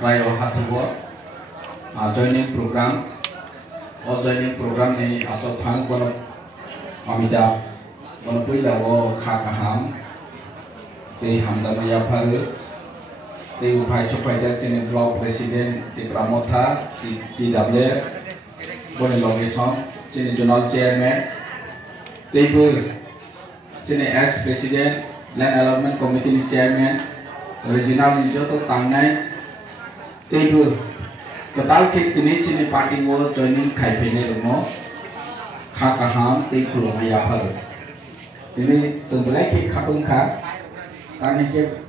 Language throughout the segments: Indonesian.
Rayo Hatibo joining program joining program ni asal phang kono amida kono puila wo khakaham te hamzama ya pharu te upai supervisor sini block president te pramotha TW kono location sini zonal chairman te sini ex president land allotment committee chairman regional ni joto tangnai te total kit ini sini party wo joining khaipene rumo khakaham te khuloma ya pharu ini sebenarnya kit khapung kha kami ke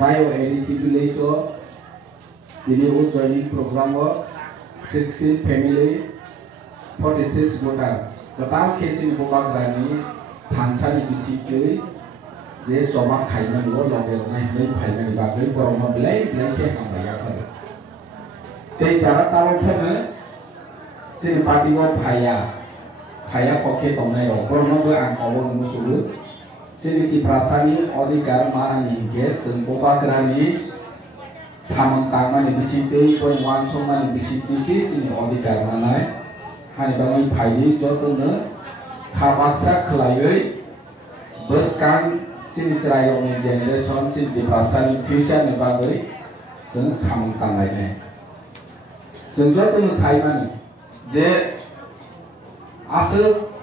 Rayo ADC village so ini wo joining program wo 16 family 46 voter total kit sini bokak rani thansani bisi ke je somak khaina wo loge nai nei phaina ba ke boroma blai ke hamba ya pharu te cara tahu kan sini parti wo phaya koke tongnai ro borno bo ang awon musul sini ti prasani odikar marani ke sempopa krani samang tangmani bisite ko wan somani bisite sini odikar manai hani bangi phayi jotone khabaksa khlaioi beskan sini cerai ni generation sini ti prasani future ne bagoi seng samang tangai ne Senjata itu saya je asal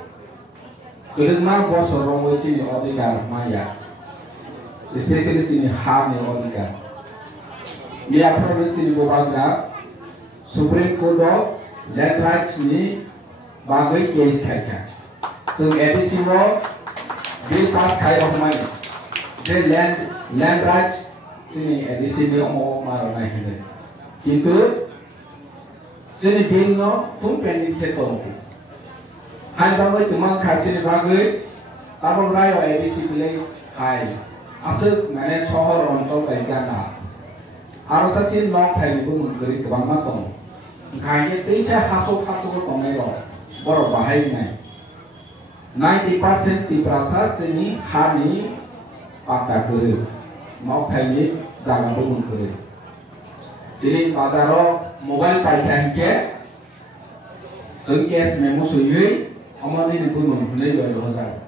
kelima bos orang wajib order maya, especially sini hard ni order. Dia provinsi ni bukan Supreme Court land rights ni bagai case kaya. So ADC wo bill pass kaya orang je land rights sini ADC ni orang marah naik কিন্তু sini bill no tum pending theto han bagai tumang khachini bagai tabong rayo ADC village hai asuk mane shohor oncol baigana aro sasin long thai bu mungkri kebangma tong khaye teisa hasuk tongai ro boro bahai nai 90% ti prasad sini hani pakta kure mau thai ni jaga bu mungkri jadi bazaro mobile paithan ke sungkes memo suyui amani ni pun mungkule yo hoza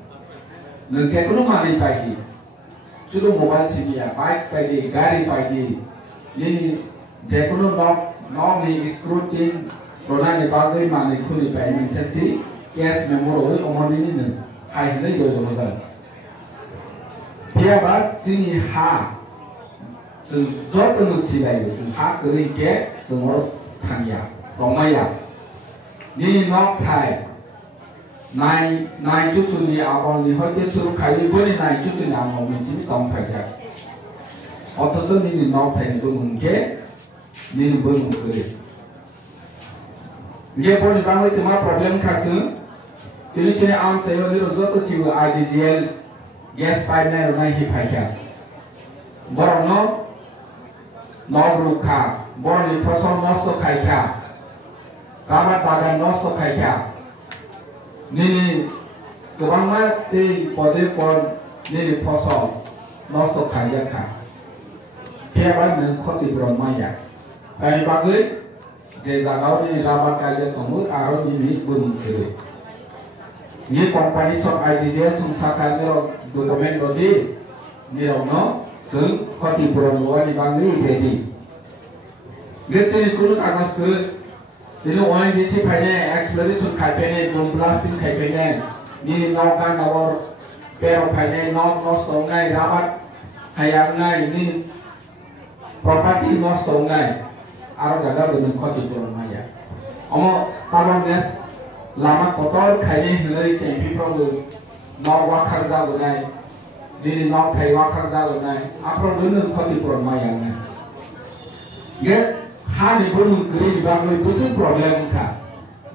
nang sekunu mani paiti sudo mobile sinia bike paiti gari paiti ini sekunu no ni scrutiny rona ni bagai mani khuni pai min sesi kes memo ro amani ni hai le yo hoza pia ba sini ha Jodoh nusilai, hak kerja semua tanya, romaya. Ni nok thai, nai cucu ni awal ni hoite suruh kali boleh nai cucu ni awal mesti tom kerja. Atau tu ni nok thai ni bermungkin, ni bermungkin. Dia boleh bangun itu mah problem kasus. Jadi cuma am saya ni rozo tu siapa IGGL gas pipeline nai hiphaikan. Borno Nobruka, born fashion nosto kaika, ramat bagan nosto kaika. Nini kebangma ti pode pon nini fashion nosto kaika ka. Kiaban neng khoti brahmaya. Kali bagai je jagau ni ramat kaika kamu aro nini bun kiri. Ni company shop IGGL sumsakan ni dokumen dodi ni rono. Sung khoti brahmaya ni bangri ready. Gitu ni kulit anas kulit. Ini orang di sini punya exploration kaipene, boom blasting kaipene. Ni naukan awar pero punya nos tongai rapat hayang ngai ni property nos tongai. Aro jaga benar khoti brahmaya. Omo tabang gas lama kotor kaine hilai cempi progu nau wakar jago nai. Dini nok thai wakar jago nai. Apro benar khoti brahmaya nai. Ge hari belum kiri dibangun besar problem ka.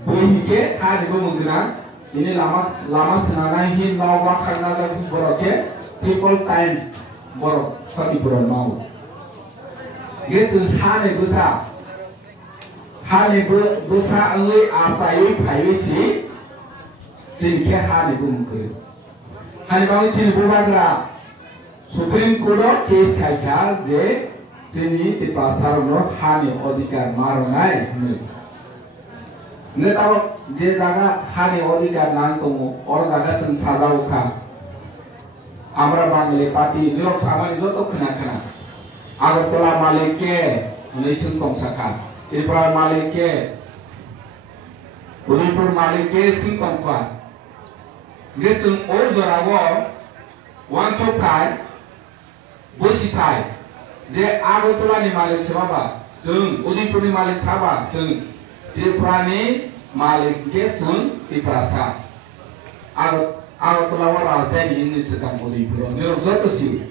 Boleh ke hari belum kena ini lama senanai hin nau wakar jago boroke triple times borok khoti brahmau. Ge jeng hari besar angin asai payui si sinke hari belum kiri. Hari bangun sini bubagra Supreme Court case kaika je sini di pasar no hani odikar marungai nggak tahu je jaga hani odikar nang tunggu or jaga seng sajauka amra bangli parti nirok samani joto kena Agartala malike nation kongsaka Tripura malike Udaypur malike sing kongkwa Getsung or jorawo wancho kai bosi kai je Agartala ni malik sababa jeng Udaypur ni malik sababa jeng Tripura ni malik getsung Tripura sa Agartala wa rajdhani ini sedang Udaypur nirok joto siu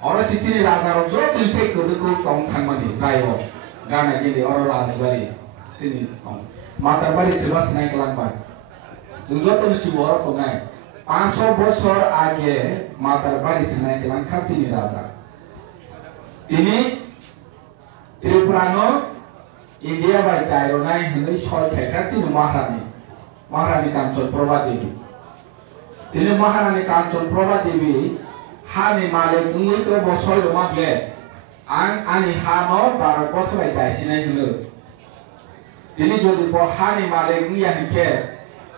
Orang sini raja rojo tu cek kebeku kong tangmani rayo, gana gini orang razbari sini kong. Mata bari sebab senai kelambat. Jujur tu si orang tu naik. 500 bosor age mata bari senai kelangkat sini raja. Ini Tripurano India by Cairo naik hendak short kekat sini Maharani Kanchan Prabadevi. Ini Maharani Kanchan Prabadevi Hani malik ngui to bosoi rumah ble, ani hano baru bosoi daisina hulu. Ini jadi po hani malik ngui yang ke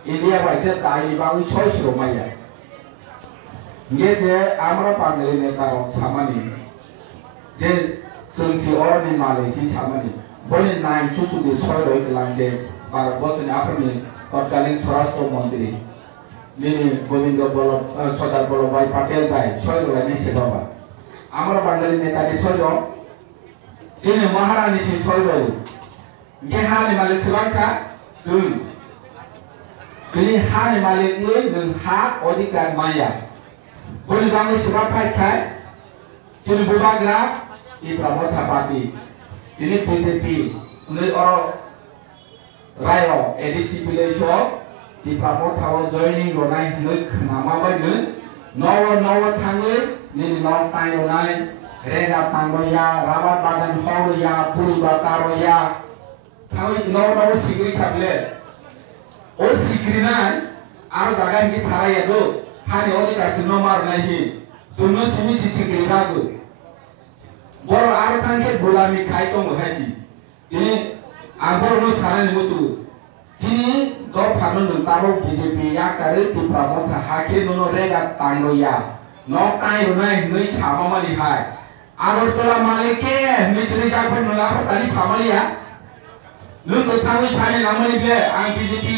India baca tayi bangun choice rumah ya. Ngeje amra panggil neta samani, je sengsi orang ni malik hi samani. Boleh naik susu di soi roi kelanje baru bosoi apa ni totkaling Swarashtra Menteri. Ini Govinda Sardar Vallabhbhai Patel bhai soiro lani sebaba amar bangali neta di soiro sini maharani si soiro ge hani malik sebangka sun kini hani malik ngai nang ha odikar maya boli bangai sebab pai kai sini bubagra i Pramotha Party ini BJP ngai oro rayo ADC pilesho di Pramotha wa joining ronai nuk nama bayi nawa tangwe ni nawa tang ronai rega tangroya rabat bagan horoya puri bataroya tangwe nawa sikri kable o sikri nai aro jaga ini saraya do hani odi karjuno mar nahi sunno simi sikri ragu boro aro tangke gulami kai tong haji ini agor no sarani musu sini kau pernah nentaro BJP ya kare di Pramotha hake nono rega tangloya no kai runai nui sama mali hai Agartala malike nui ceri jakun nolak tadi sama liya lu ketangui sani namanya ble ang BJP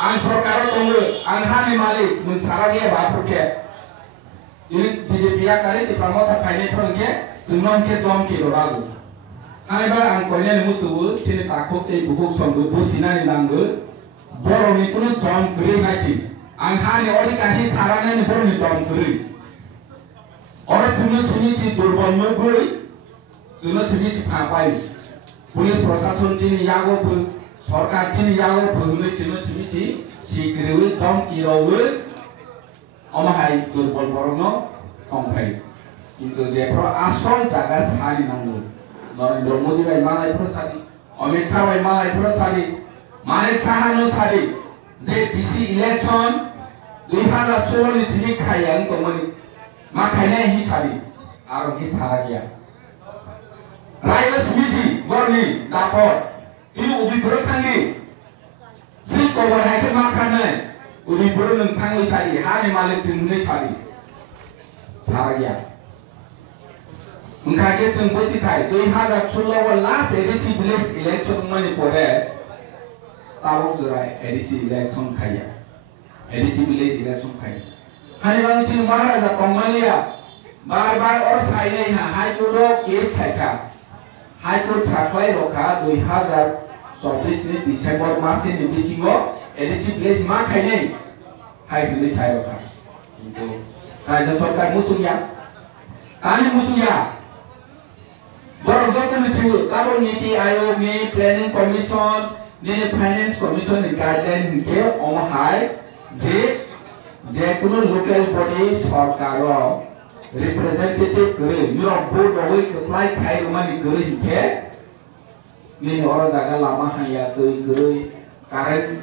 ang sorkaro tunggu ang hani malik mensara dia bapuke ini BJP ya kare di Pramotha kaine pergi semua ke dom ke doragu Hai ba ang konya ni musuh sini takut te buku songgu busina ni nanggu boro ni kuno dom kiri ngaji ang hani ori kahi sarana ni boro ni dom kiri orang suni si durbal megui suni si papai pulis prosasun sini yago pu sorkar sini yago pu suni si kiri dom kiri omahai durbal borono kongkai itu zebro asal jaga sehari nanggu Narendra Modi bhai malai prasadi Amit Shah bhai malai prasadi Manik Shah sadi je BC election 2016 ni sini khayang tomani ma khayna hi sadi aro ki sara gya Raila BC gorni dapor ini ubi bertanggi si cover haike ma khana ubi bero nang thangoi sadi hani malik singne sadi sara gya Engkau jeng bosi kai 2016 wa last edisi village election mani pore tahu jurai edisi election kaya edisi village election kaya hari bang cing Maharaja Pangmalia bar or sai nei ha high court case kaya high court saklai roka 2024 ni December masi ni bisingo edisi village ma kai nei high village sai roka itu raja sarkar musuh ya kami musuh ya Baru jatuh ni siu, kalau Niti Ayog ni Planning Commission, ni Finance Commission ni guideline ke omahai, je kuno local body sarkaro representative kere, mira board away apply kai rumah ni kere ke, ni orang jaga lama hanya kere, karen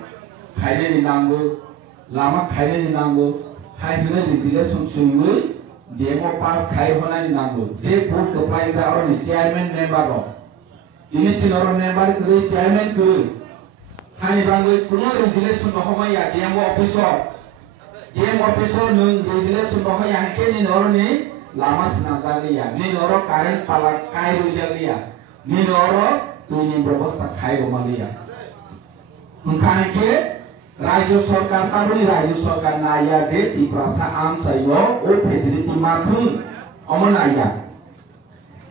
kai ni nanggo, lama kai ni nanggo, hai hina legislation suyu, demo pass khai honai nango je vote apply ja or chairman member ro ini chinoro member kru chairman kru hani bangoi kuno resolution bahomaya demo officer nung resolution bahaya ke ni noro ni lama senazaliya ni noro current pala kai rujaliya ni noro tuini ব্যবস্থা khai romaliya hungkane ke राज्य सरकार ताबनि राज्य सरकार नाया जे तिप्रासा आम साइयो ओ फेसिलिटी माथु अमनाया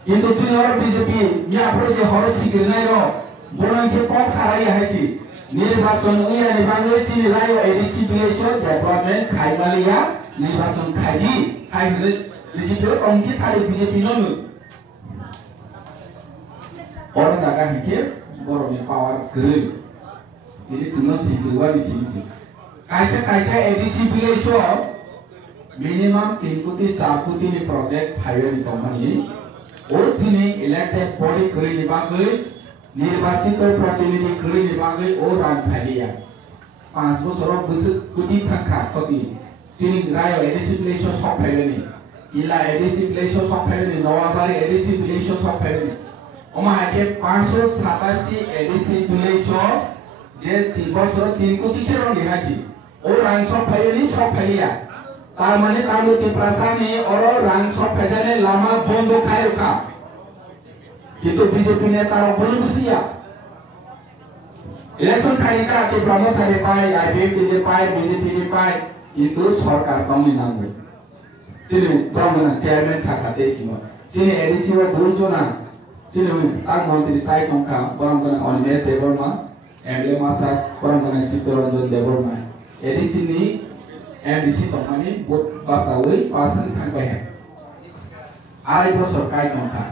किन्तु जुनियर बीजेपी मियाफ्रो जे हर सिगिरनाय रो बोनांके पक साराय हायछि निर्वाचन उया नि बांगै चिनि रायो एडिसी बिलेसो डेभलपमेंट खाइमालिया निर्वाचन खाइदि आइहरे लिजिबो अंकि सारि बीजेपी नो और जागा हिके बरनि पावर गै ini cuma sidua di sini. Kaisa edisi bileso minimum ikuti sakuti ni project highway di company. Or sini elected body keri ni bagai, निर्वाचित प्रतिनिधि keri ni bagai orang kaya. 5 bosor besut kuti thangka koti. Sini rayo edisi bileso sok highway ni. Ila edisi bileso sok highway ni. Nawabari edisi bileso sok highway ni. Oma hake 587 edisi bileso जे 3 বছর 3 কোটি কেন লিহাছি ও রাং সব ফাইলি সব ফাইলিয়া তার মানে তামে তে প্রাসানি और রাং সব ফাইজানে লামা বন্ধ খায় রকা কিন্তু বিজেপি নেতারা বলে বসিয়া ইলেকশন খাইকা তে ব্রাহ্ম থাকে পায় আইবিএফ তে পায় বিজেপি তে পায় কিন্তু সরকার কমই নাঙ্গে চিনি ব্রাহ্মণ চেয়ারম্যান সাকাতে ছিল চিনি এডিসি ও দুজনা চিনি তার মন্ত্রী সাই টংকা ব্রাহ্মণ অনিমেশ Debbarma MLA Masaj orang dengan Ciptoranjan Deborma. Edisi ni MDC tomani buat basawi pasan thangbai hai. Ai bo sarkai tongka.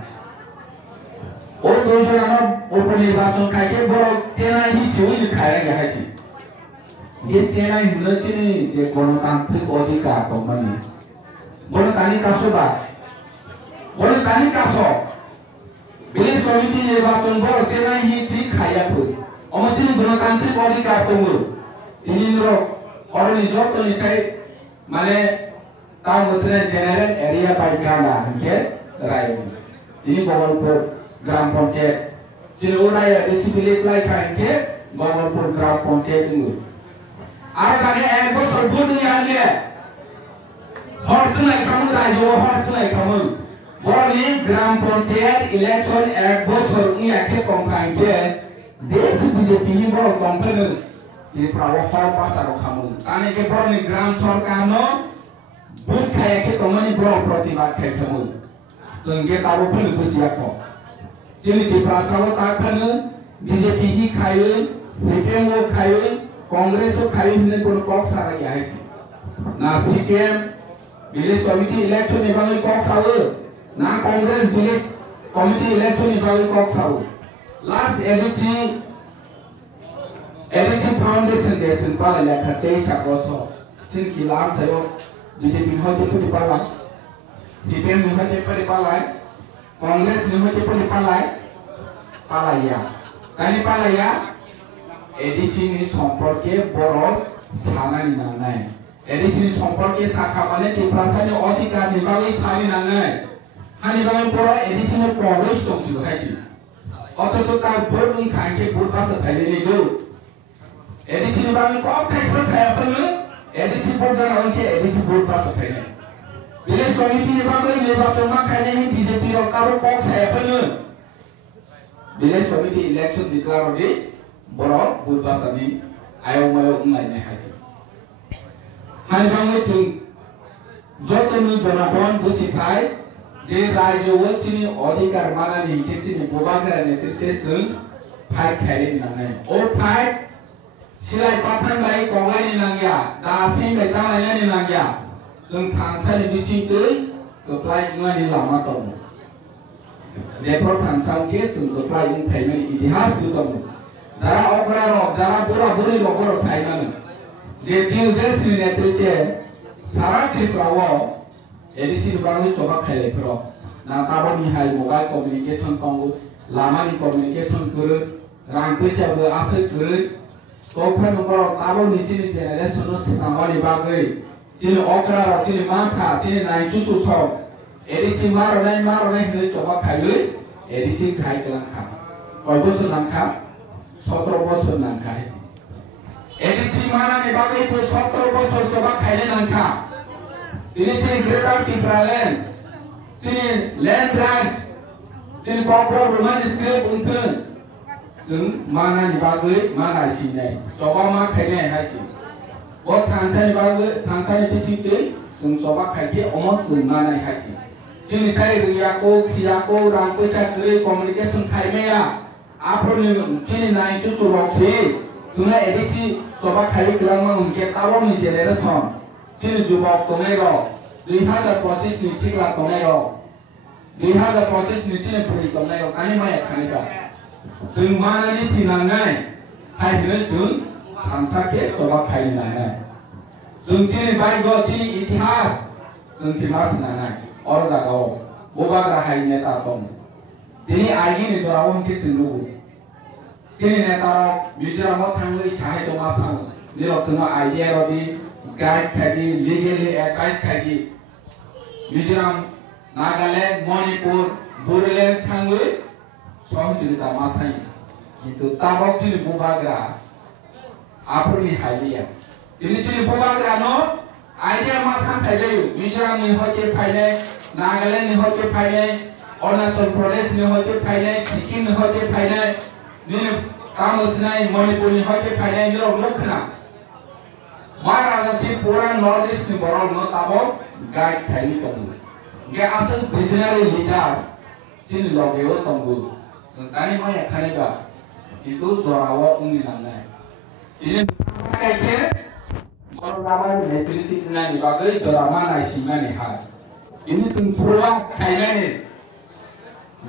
O dojanano open nirbacon kaike boro sena hi siwi khaya ga hachi. Ye sena hunati ni je গণতান্ত্রিক অধিকার tomani. গণতান্ত্রিক কাসবা. গণতান্ত্রিক কাসো. বিলে সমিতি নির্বাচন বড় sena hi si khaya phu. Omatini গণতান্ত্রিক অধিকার তঙ্গু তিনি নরো অরনি যতনি চাই মানে তার মসনে জেনারেল এরিয়া বাই গানা হকে রায় তিনি গোবলপুর গ্রাম পঞ্চায়েত চিরোরায় ডিসিপ্লিন লাই খাইকে গোবলপুর গ্রাম পঞ্চায়েত তঙ্গু আর জানে এক বছর বুনি আলে হরচুনাই কামু রাজ্য হরচুনাই কামু বলি গ্রাম পঞ্চায়েত ইলেকশন এক বছর ইয়াকে কম খাইকে Jesi BJP ini baru komplain di prawo hal pasar kamu. Karena ke baru ni gram sorkan no, bud kaya ke tomani baru प्रतिवाद kaya kamu. Sehingga tahu pun bersiap kok. Jadi di prasawo tak pun BJP ini kaya, CPM kaya, Kongres kaya ini pun kok sarang ya itu. Nah CPM bilis komite election ni bagi kok sawo. Nah Kongres bilis komite election ni bagi kok sawo. Last edisi foundation desin pala lekha teisa koso sin kilam chayo BJP hote pudi pala CPM hote pudi pala Congress hote pudi pala ya kani pala ya edisi ni সম্পর্কে বড় সানানি না নাই edisi ni সম্পর্কে শাখা মানে টিপ্রাসানি অধিকার নিবাগই সানি না নাই হানি বাগই বড় edisi ni প্রবেশ তংসি খাইছি অথচ তার ভোট খাইকে ভোট পাশে ফেলে নিল এডিসি নিবাঙ্গে কম খাইছে সায়া পড়লো এডিসি ভোট দান হইকে এডিসি ভোট পাশে ফেলে বিলে সমিতি নিবাঙ্গে নির্বাচন মা খাইনে হি বিজেপি র কারো কম সায়া পড়লো বিলে সমিতি ইলেকশন ডিক্লার হলি বড় ভোট পাশানি আয়ো মায়ো উংলাইনে হাইছে হানিবাঙ্গে চুং যতনি জনগণ বসিথায় जे राज्य वचिनी अधिकार मानानि हिकेचिनी बोबागरा नेतृत्वजों फाइट खायनि नांनाय ओ फाइट सिलाय पाथान लाई कलायनि नांगिया दासिम बेतालायनि नांगिया जों थांसानि बिसिंकै गोप्लाय उङानि लामा दं जेफ्राव थांसांके जों गोप्लाय उं फायनाय इतिहास दं जारा अग्रा रक जारा बोरा बोरि रक सायनानो जे दिउजेसनि नेतृत्व सारा त्रिपुराव edisi dibangun coba kali pro, nah tabur nihai mobile communication tunggu, lama ni communication kurut, rangkai coba asal kurut, kau pun nomor tabur nici ni generation no setambah dibagai, Sini okra, sini mata, sini naik susu sok. Edisi maronai hini coba kayu, edisi kai kelangkap. Kau bosan langkap, sotro bosan langkap. Edisi mana ni bagai itu sotro bosan coba kayu langkap. Ini sini Greater Timberland, sini Land Ranch, sini Papua Roman Script untuk. Sing mana ni bagai mana sini, coba mak kayu hai sini. Buat Tanzania bagai Tanzania di sini, sing coba kayu omot sing mana hai sini. Sini saya riako, siako, rangkoi cakri, komunikasi kaimea. Apa ni? Sini naik cucu roksi. Sungai edisi coba kali kelang mungkin tahu ni generasi. Sini jubah tonero. 2000 proses ni cikla tonero. 2000 proses ni sini beri tonero. Kani mana kani ka? Semua ni sinangai. Hai bila jun, hamsa ke coba kali nangai. Sini baik sini itihas. Sini mas nangai. और जगह वो बाग रहा है नेता तुम तिनी आगे नहीं तो रावण के चिन्हों तिनी नेता मिजोरम में थांगे चाहे तो मासांग निरक्षण आइडिया रोटी गाइड खागी लीगली एडवाइस खागी मिजोरम नागालैंड मणिपुर बोडोलैंड थांगे सहजता मासांग किंतु ताबक चिन्ह वो बाग रहा आपने हाइलिया तिनी चिन्ह वो बाग रहा नो आइडिया मासांग खाइले मिजोरम नहीं होते खाइले नागालैंड नहीं होते फाइले, अरुणाचल प्रदेश नहीं होते फाइले, सिक्किम नहीं होते फाइले, नील कामोसनाई मणिपुर नहीं होते फाइले, ये लोग मुखना। महाराजा से पूरा नॉर्थ ईस्ट में बड़ा नो ताबो गाइड फाइली तंगु। ये असल विजनरी लीडर जिन लोगों को तंगु। संतानी में ये खाने का itu zorawa uni nangai. Ini kayaknya kalau ramai meneliti dengan dibagai zorama nasi mana hal. Ini tentulah kayaknya ni.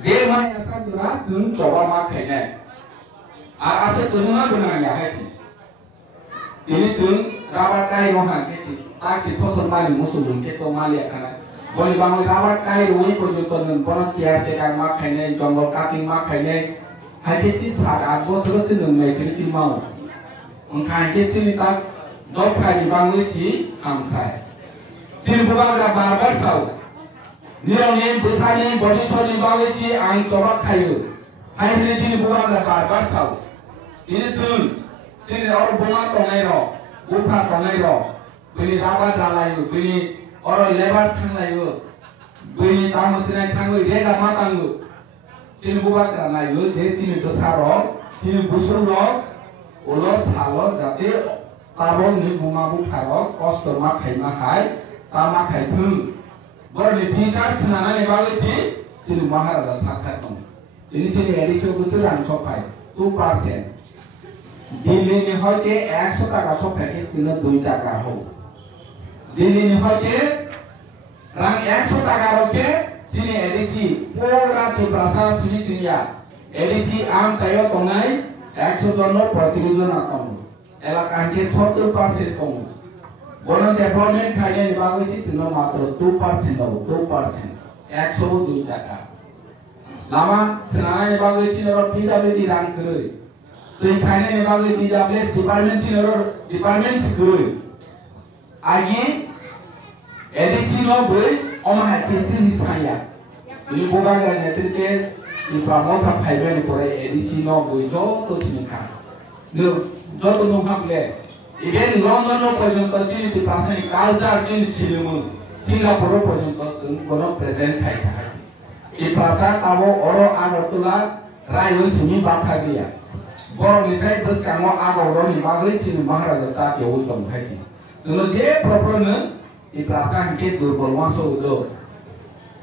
Zaman yang sangat tun coba mak kayaknya. Asal tununa benar ya sih. Ini tun rawat kaya rohan kesi. Tak sih pasal mali musuh kita mali akan. Boleh bangun rawat kaya rugi perjuangan mempunyai tiap tekan mak kayaknya, jangkau kaki mak kayaknya. Hai kesi saat aku selesai dengan cerita mau. Engkau kesi ni tak dok kaya bangun si angkai. Sini bukan barbar saw. Nilai besar ni body sorry bangun si ang coba kayu. Hai ni sini bukan barbar saw. Ini sini orang bunga tongai ro, buka tongai ro. Bini rabat dalayu, bini orang lebar tanglayu, bini tamu sinai tanggu, rega matanggu. Sini buka dalayu, jadi sini besar ro, sini busur ro, ulos halos jadi tabung ni bunga buka ro, kostum makai makai, tamak kai pun. Baru ni tiga senana ni bagai sini maharaja sakat tu. Ini sini edisi busur ang sopai, 2%. Dili ni hoke 100 টাকা sopai sini 2 টাকা ho. Dili ni hoke rang 100 টাকা roke sini edisi pura di prasar sini ya. Edisi am cayo tongai 100 jono प्रतियोजना kamu. Elak angke 70% kamu. Bono development kaya ni bagai sini matro 2% ho, 2%. 102 টাকা. Lama senana ni bagai sini ro PWD rang kerui. तो ये खाने में बाकी DWS department चिन्ह डिपार्टमेंट्स गुरु आगे एडिसी लो गुरु ओमा केसेस साया ये बोला गया नेतृत्व के ये प्रमोट फाइबर ने पूरे एडिसी लो गुरु जो तो सिंका जो तो नुहा प्ले इवेंट लंदन लो पर्यंत चिन्ह डिपार्टमेंट कल्चर चिन्ह सिलुमु सिंगापुर पर्यंत जों कोनो प्रेजेंट थाई था ये प्रासा ताबो ओरो आनतुला रायो सिमी बाथा गया Borong ni saya terus kamu agak orang ni bagai cina maharaja saat yang utama haji. Sebab je propernya di perasaan kita durbal masuk itu.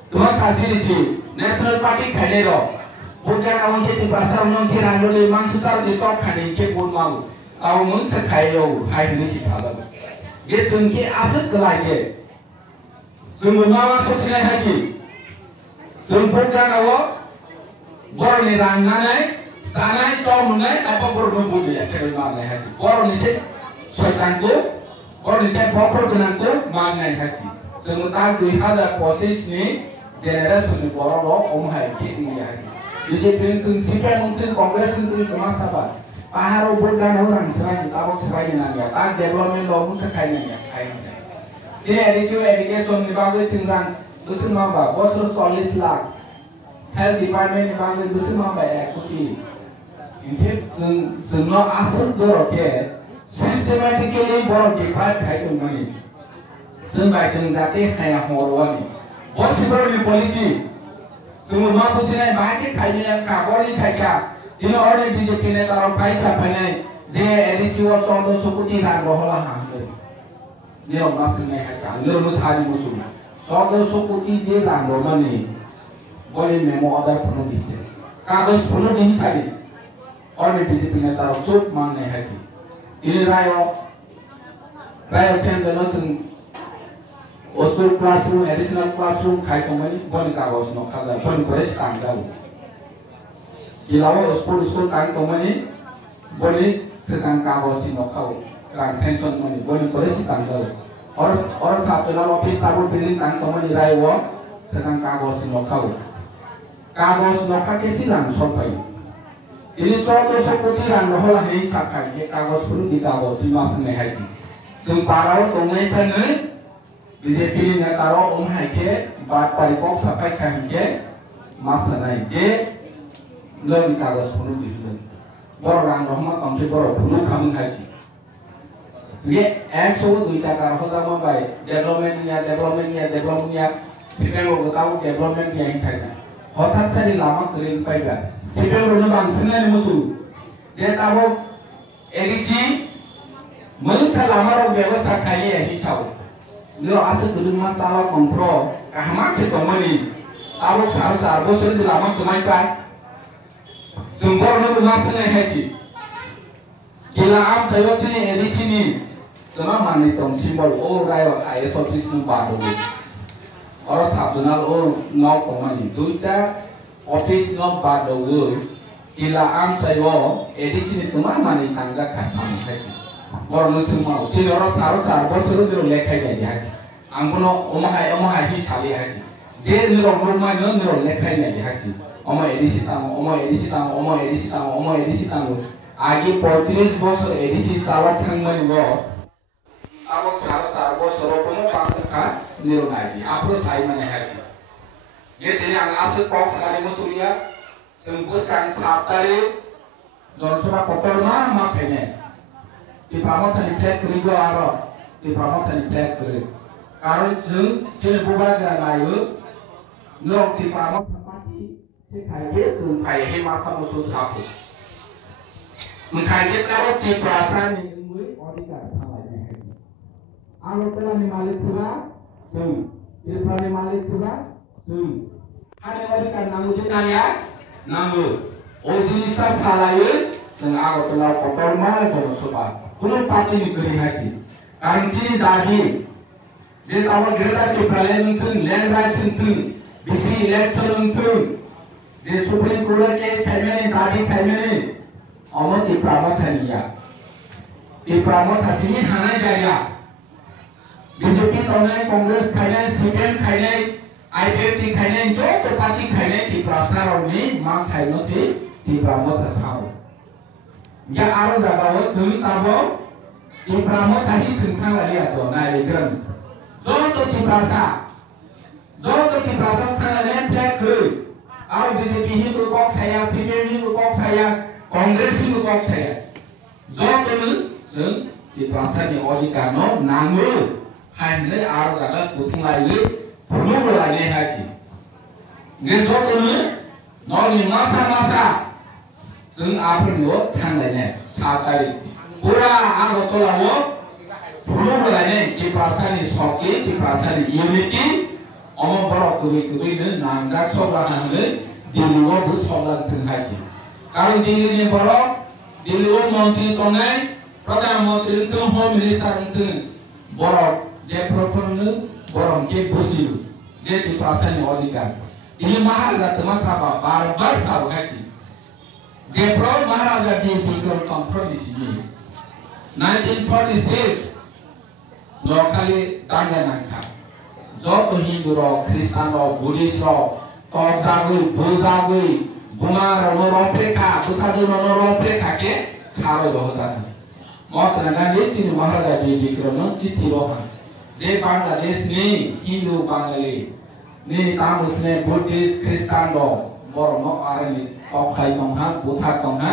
Tuan saksi si National Party khairero. Bukan awak kita di perasaan orang kira orang mansukar di top khair kita pun mau. Awak mungkin khairero hai ni si sahaja. Ye sungki asal kelai Sungguh mawas sosial haji. Sungguh bukan awak borong ni ranganai. Sanai cowok mengenai apa berhubung dia kerana haji. Orang ni cek syaitanku, orang ni cek bokor kenanku mengenai haji. Sementara 2000 proses ni generasi ni orang lo hai kini haji. Jadi penting siapa mungkin kongres mungkin kemasa apa? Paharo bukan orang selain tabok selain nanya. Tak development lo mungkin kaya nanya kaya. जे additional education नि बागै जों रां बोसोर माबा बोसोर 40 lakh health department नि बागै बोसोर माबा 1 कोटी इनके जोंनो आसल बरके सिस्टेमेटिकली बर डिपार्ट खायदों माने जों बाय जों जाते हाया हरवानि बसिबरनि पॉलिसी जों मा बुजिनाय बाहाय खायनाया कागरनि खायका दिनो अरे बीजेपी ने तारो पैसा फाइनाय जे एडिशनल 1400 कोटी रां बहला हांदो नियम मासुनाय हायसा लोरमु सारि मुसु 1400 कोटी जे रां बमनि बलि मेमो ऑर्डर फनो दिसे कागज फनो दिहि छाबि और बीजेपी ने तारो चुप मांगनाय हायसि ini rayo cendana जों स्कूल क्लासरूम एडिशनल क्लासरूम खायतमनि बनि कागज न खाजा बनि परेस तांगाव इलाव स्कूल कायतमनि बनि सेकां कागज न खाव रां सेंसन मनि बनि परेस तांगाव और साबजनल ऑफिस ताबो बिल्डिंग तांतमनि रायो सेकां कागज न खाव कागज न खाकेसि रां सफाय ini 1400 कोटी रां रहला है साखाय के कागज फुरु di कागज मास ने हायसि जों पाराव दंनाय थानो बीजेपी नि नेतारो हायके बात तारिखक साफाय खाहिके मास नाय जे लोन कागज फुरु दिहुन बर रां रहमा कमसे बर फुरु खामन हायसि ये 102 टाका हजामा बाय डेभलपमेंट या सिपेंग गताव डेभलपमेंट या हिसायना हठात सारि लामा करेन पाइबा सिपेल रोनो बांसिन मुसु जे ताबो एडिसी मोनसा लामारो व्यवस्था खाये हिसाव निरो आसे गुदुमा साला कन्ट्रो काहमा के कमनि ताबो सार बोसोर लामा कमाय पाय जों बरनो मासने हायसि केला आम सायवथिनि एडिसी नि तना मानि तम सिम्बल ओ रायो आईएस ऑफिस नु बादो और साबजनाल ओ नाव कमानि दुइटा ऑफिस न बादो इला आम सायो एडिसी तुमा मानि तांजा खासाम खायसि बरनो सुमाव सिनरो सारो बोसोर दिरो लेखाय गाय हायसि आंबनो अमहाय हि सालि हायसि जे निरो नरमा निरो लेखाय गाय हायसि अम एडिसी तांग आगे 35 बोसोर एडिसी साला थांमनि बो आबो सारो बोसोर कोनो पांखा निरो नायि आपरो साइ माने हायसि ये तेरे आंगासे पॉक्स सारी मसूलिया संपुस कान साप्तारे जनसभा कोटरमा मा फेने ती प्रामथानि फ्लैग करिगो आरो ती प्रामथानि फ्लैग करे कारण जों जेने बुबा गानायो नो ती प्रामथ पार्टी ते खायगे जों खायहे मासा मसु सापो खायगे कारो ती प्रासानि मुइ अधिकार सालायने है आरो तलानि मालिक सुरा जों ती मालिक सुरा ada lagi kan namu jenaya namu ojinisa salaye जों आगरतला कोटरमा जों सभा कुनु पार्टी नि गरि हासि कारणथि दाबि जे ताव गेदा के parliament land rights BC election जे सुप्रीम कोर्ट के फैमिली दाबि फैमिली अमन के प्रावधानिया ए प्रावधासिनि हानाय जाया बीजेपी तने कांग्रेस खायनाय सीपीएम खायनाय आईपीएफटी खायनाय जो तो पार्टी खायनाय ती प्रासारनि मा खायनोसि ती प्रावधा साव या आरो जाबावो जों ताबो ती प्रावधाहि जोंथां लालिया तो नायगोन जो तो ती प्रासा थांनानै फ्लेग हो आरो बीजेपी नि रुपक साया सीपीएम नि रुपक साया कांग्रेस नि रुपक साया जो तो जों ती प्रासानि अधिकार न नांगो हायनै आरो जागा बुथुमलायो फुलुबो लायनाय हासि गेजोनो ननि मासा जों आफोरनियो थांलायनाय 7 तारिख पूरा आगरतलावो फुलुबो लायनाय ती प्रासानि सके ती प्रासानि यूनिटी अमो बरक गुबैनो नामजाक सबला हांनो दिल्लीआव बो सबला थंहासि कारण दिल्लीनि बरक दिल्लीआव मन्त्रि तनाय प्रधानमन्त्री तो होम मिनिस्टार बरक जे प्रथमनो बरम के बसिलु जे ती प्रासानि अधिकार ini महाराजा तमासाबा बार साबो हासि जे प्रो महाराजा बिपिकर कम्प्रोमिस नि 1946 लोकाले दांगा नांखा जो तो हिंदू रो ख्रिस्तान रो बुद्धिस्ट रो तजागै बोजागै बुमार रो रोप्रेखा बुसाजु रो रोप्रेखा के खारो रो जान मत नगाले चिनि महाराजा बिपिकर न चिठी रो जे बांग्लादेश नि हिंदू बांगाली नि तामुसने बुद्धिस्ट ख्रिस्टान दं बरनो आरो अखाय दंहा बुथा दंहा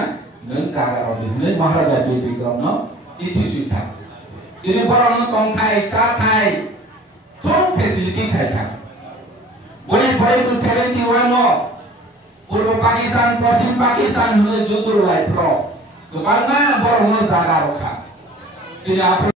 नों जागा रदि नै महाराजा बिबिक्रमनो चिठी सुथा दिनै बरनो तंथाय चाथाय थों फेसिलिटी थायथा बने फरे को 71 नो पूर्व पाकिस्तान पश्चिम पाकिस्तान हुने जुजुर लाइफ्रो गोबांना बरनो जागा रखा दिनै